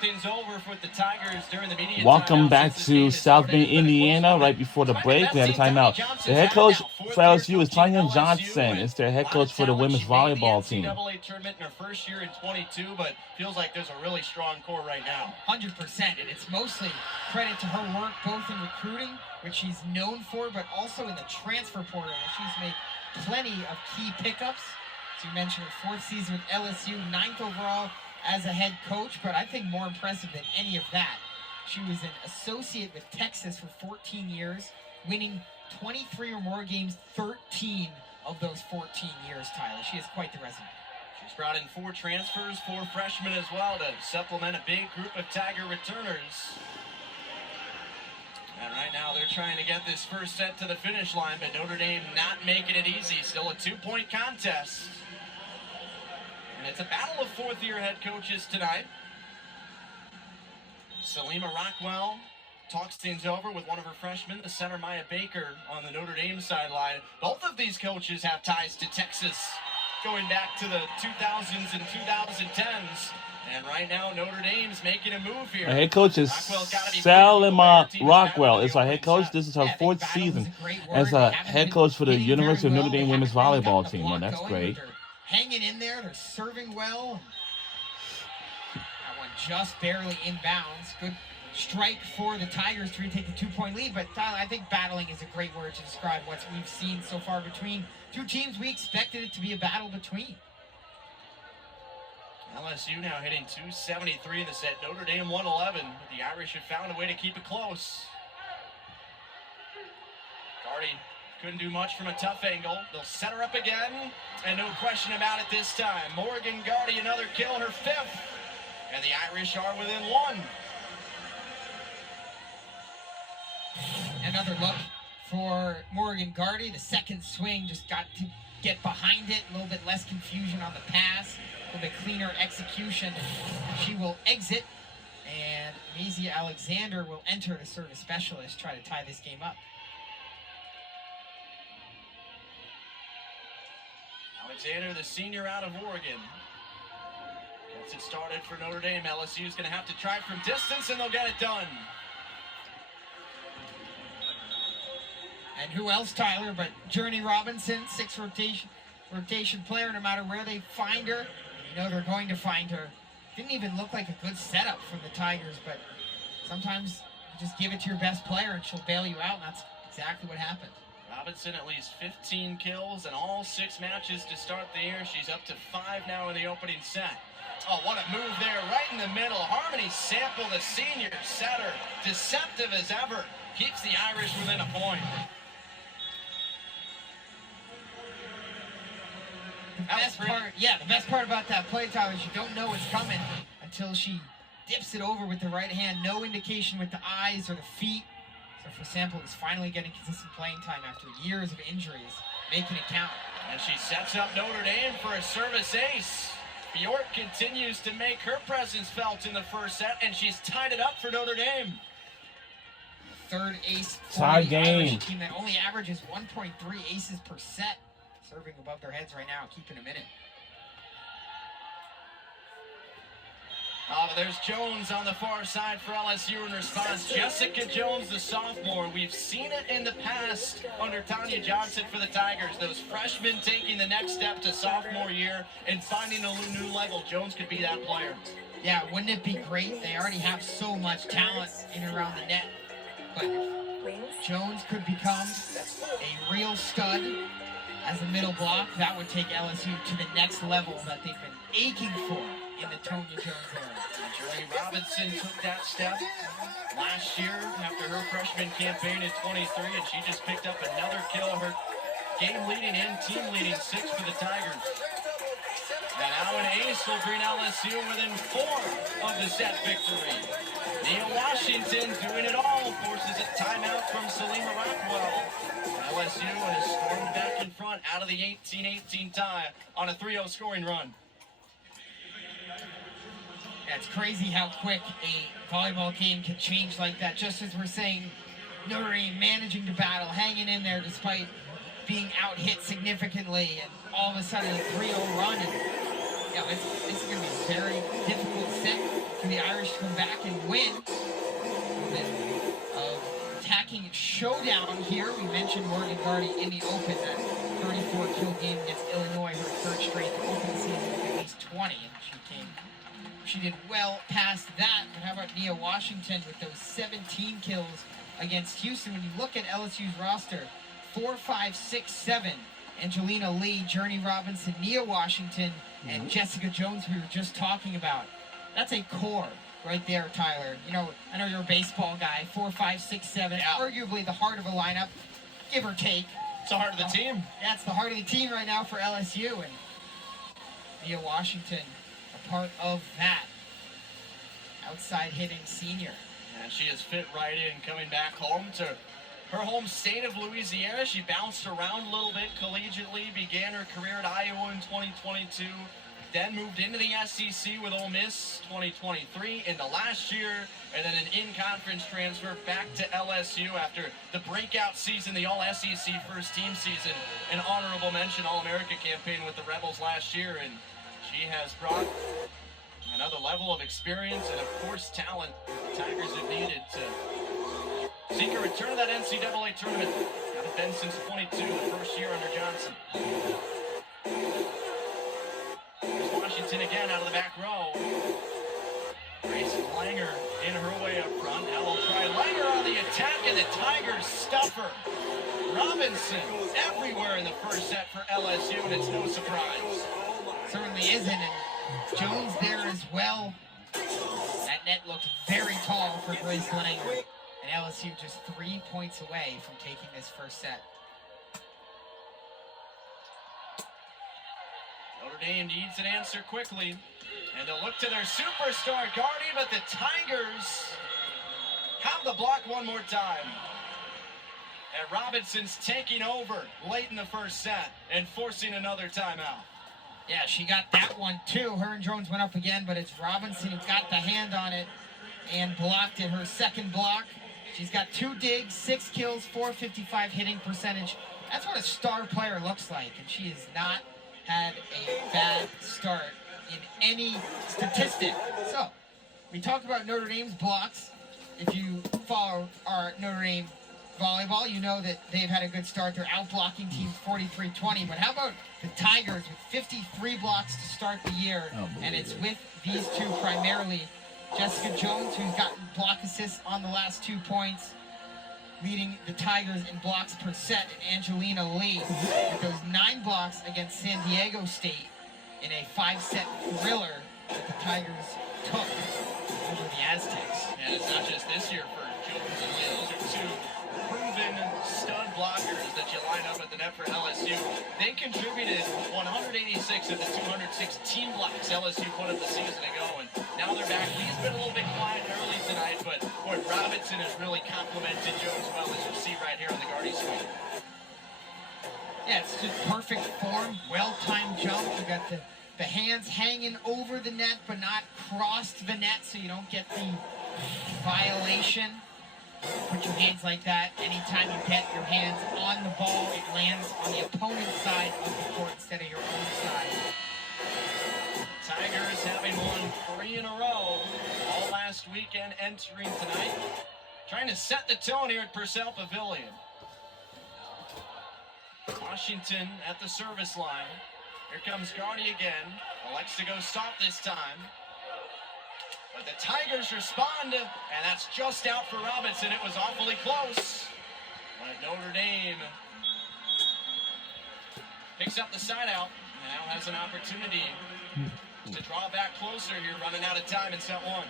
things over for the Tigers during the media. Welcome back to South Bend, Indiana. Right before the break, we had a timeout. The head coach for LSU is Tanya Johnson. It's their head coach for the women's volleyball team. NCAA tournament in her first year in 22, but feels like there's a really strong core right now. 100%, and it's mostly credit to her work both in recruiting, which she's known for, but also in the transfer portal. She's made plenty of key pickups. As you mentioned, her fourth season with LSU, 9th overall as a head coach, but I think more impressive than any of that, she was an associate with Texas for 14 years, winning 23 or more games 13 of those 14 years, Tyler. She has quite the resume. She's brought in 4 transfers, 4 freshmen as well to supplement a big group of Tiger returners. And right now they're trying to get this first set to the finish line, but Notre Dame not making it easy. Still a 2-point contest. And it's a battle of fourth-year head coaches tonight. Salima Rockwell talks things over with one of her freshmen, the center Maya Baker, on the Notre Dame sideline. Both of these coaches have ties to Texas going back to the 2000s and 2010s. And right now, Notre Dame's making a move here. Our head coach is Salima Rockwell. It's our head coach. This is her 4th season as a head coach for the University of Notre Dame women's volleyball team. And that's great. Hanging in there, they're serving well. That one just barely inbounds. Good strike for the Tigers to retake the 2-point lead. But Tyler, I think battling is a great word to describe what we've seen so far between two teams we expected it to be a battle between. LSU now hitting 273 in the set. Notre Dame 111. The Irish have found a way to keep it close. Gardy couldn't do much from a tough angle. They'll set her up again, and no question about it this time. Morgan Gardy, another kill, her 5th. And the Irish are within 1. Another look for Morgan Gardy. The second swing just got to get behind it. A little bit less confusion on the pass. A little bit cleaner execution. She will exit, and Maisie Alexander will enter to serve as specialist, try to tie this game up. Alexander, the senior out of Oregon. Gets it started for Notre Dame. LSU's going to have to try from distance, and they'll get it done. And who else, Tyler, but Journey Robinson, 6th rotation player, no matter where they find her. You know they're going to find her. Didn't even look like a good setup from the Tigers, but sometimes you just give it to your best player and she'll bail you out, and that's exactly what happened. Robinson at least 15 kills in all 6 matches to start the year. She's up to 5 now in the opening set. Oh, what a move there, right in the middle. Harmony Sample, the senior setter, deceptive as ever, keeps the Irish within a point. The best part about that play, Tyler, is you don't know it's coming until she dips it over with the right hand. No indication with the eyes or the feet. So for Sample, is finally getting consistent playing time after years of injuries, making it count. And she sets up Notre Dame for a service ace. Bjork continues to make her presence felt in the first set, and she's tied it up for Notre Dame. Third ace for tie the game. Irish team that only averages 1.3 aces per set. Serving above their heads right now, keeping them in it. Oh, there's Jones on the far side for LSU in response. Jessica Jones, the sophomore. We've seen it in the past under Tanya Johnson for the Tigers. Those freshmen taking the next step to sophomore year and finding a new level. Jones could be that player. Yeah, wouldn't it be great? They already have so much talent in and around the net. But Jones could become a real stud as a middle block. That would take LSU to the next level that they've been aching for in the Tonya Jones era. Journey Robinson took that step last year after her freshman campaign in 23, and she just picked up another kill, her game-leading and team-leading 6 for the Tigers. And now an ace will bring LSU within 4 of the set victory. Nia Washington doing it all, forces a timeout from Salima Rockwell. LSU has stormed back in front out of the 18-18 tie on a 3-0 scoring run. Yeah, it's crazy how quick a volleyball game can change like that. Just as we're saying, Notre Dame managing to battle, hanging in there despite being out-hit significantly, and all of a sudden a 3-0 run. And, this is going to be a very difficult set to the Irish to come back and win. A bit of attacking showdown here. We mentioned Morgan Gardy in the Open, that 34-kill game against Illinois, her third straight to open the season with at least 20, and she did well past that. But how about Nia Washington with those 17 kills against Houston? When you look at LSU's roster, 4, 5, 6, 7, Angelina Lee, Journey Robinson, Nia Washington, and Jessica Jones, we were just talking about. That's a core right there, Tyler. You know, I know you're a baseball guy. 4, 5, 6, 7, arguably the heart of a lineup, give or take. It's the heart of the team. Yeah, it's the heart of the team right now for LSU, and Nia Washington, a part of that. Outside hitting senior. And she has fit right in, coming back home to her home state of Louisiana. She bounced around a little bit collegiately, began her career at Iowa in 2022, then moved into the SEC with Ole Miss 2023 into last year, and then an in-conference transfer back to LSU after the breakout season, the All-SEC first team season, an honorable mention All-America campaign with the Rebels last year, and she has brought another level of experience and, of course, talent the Tigers have needed to seek a return to that NCAA tournament. Haven't been since 22, the first year under Johnson. There's Washington again out of the back row. Grace Langer in her way up front. Now they'll try Langer on the attack, and the Tigers stuff her. Robinson everywhere in the first set for LSU, and it's no surprise. Certainly isn't, and Jones there as well. That net looked very tall for Grace Langer. And LSU just 3 points away from taking this first set. Notre Dame needs an answer quickly. And they'll look to their superstar, Gardy, but the Tigers have the block one more time. And Robinson's taking over late in the first set and forcing another timeout. Yeah, she got that one too. Her and Jones went up again, but it's Robinson who got the hand on it and blocked it. Her second block. She's got 2 digs, 6 kills, 455 hitting percentage. That's what a star player looks like, and she has not had a bad start in any statistic. So, we talk about Notre Dame's blocks. If you follow our Notre Dame volleyball, you know that they've had a good start. They're outblocking teams 43-20. But how about the Tigers with 53 blocks to start the year? And it's with these two primarily. Jessica Jones, who's gotten block assists on the last 2 points, leading the Tigers in blocks per set, and Angelina Lee with those 9 blocks against San Diego State in a 5-set thriller that the Tigers took over the Aztecs. And it's not just this year for Jones and Lee. Those are 2 proven stud blockers that you line up at the net for LSU. They contributed 186 of the 206 team blocks LSU put up the season ago, and now they're back. He's been a little bit quiet early tonight, but boy, Robinson has really complimented Jones well, as you see right here on the Gardy screen. Yeah, it's just perfect form, well-timed jump. You got the hands hanging over the net, but not crossed the net, so you don't get the violation. Put your hands like that. Anytime you get your hands on the ball, it lands on the opponent's side of the court instead of your own side. Tigers having won 3 in a row all last weekend, entering tonight. Trying to set the tone here at Purcell Pavilion. Washington at the service line. Here comes Gardy again. Elects to go soft this time. But the Tigers respond, and that's just out for Robinson. It was awfully close. But Notre Dame picks up the side out, and now has an opportunity to draw back closer here, running out of time in set 1.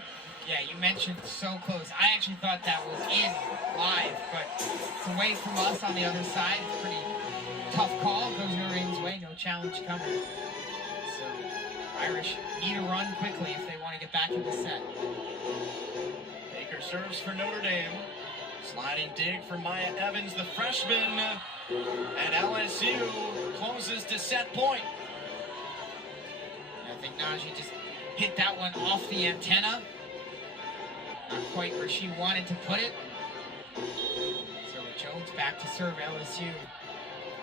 Yeah, you mentioned so close. I actually thought that was in live, but it's away from us on the other side. Pretty tough call. Goes Notre Dame's way. No challenge coming. So Irish need to run quickly if they want to get back in the set. Baker serves for Notre Dame. Sliding dig for Maya Evans, the freshman. And LSU closes to set point. I think Najee just hit that one off the antenna. Not quite where she wanted to put it. So Jones back to serve. LSU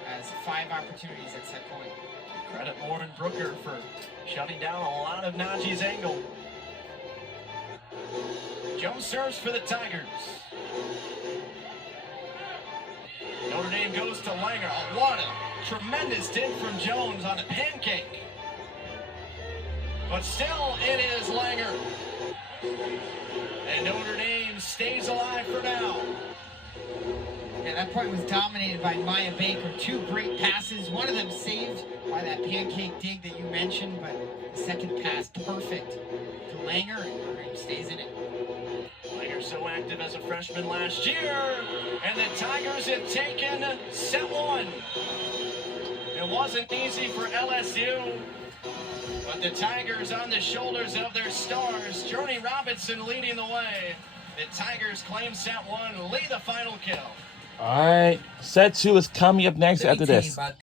has 5 opportunities at set point. Credit Lauren Brooker for shutting down a lot of Najee's angle. Jones serves for the Tigers. Notre Dame goes to Langer. Oh, what a tremendous dig from Jones on a pancake. But still, it is Langer. And Notre Dame stays alive for now. Yeah, that point was dominated by Maya Baker. Two great passes. One of them saved by that pancake dig that you mentioned, but the second pass perfect to Langer, and Notre Dame stays in it. Langer so active as a freshman last year, and the Tigers have taken set one. It wasn't easy for LSU, but the Tigers on the shoulders of their stars. Journey Robinson leading the way. The Tigers claim set one, lead the final kill. All right, set 2 is coming up next after this.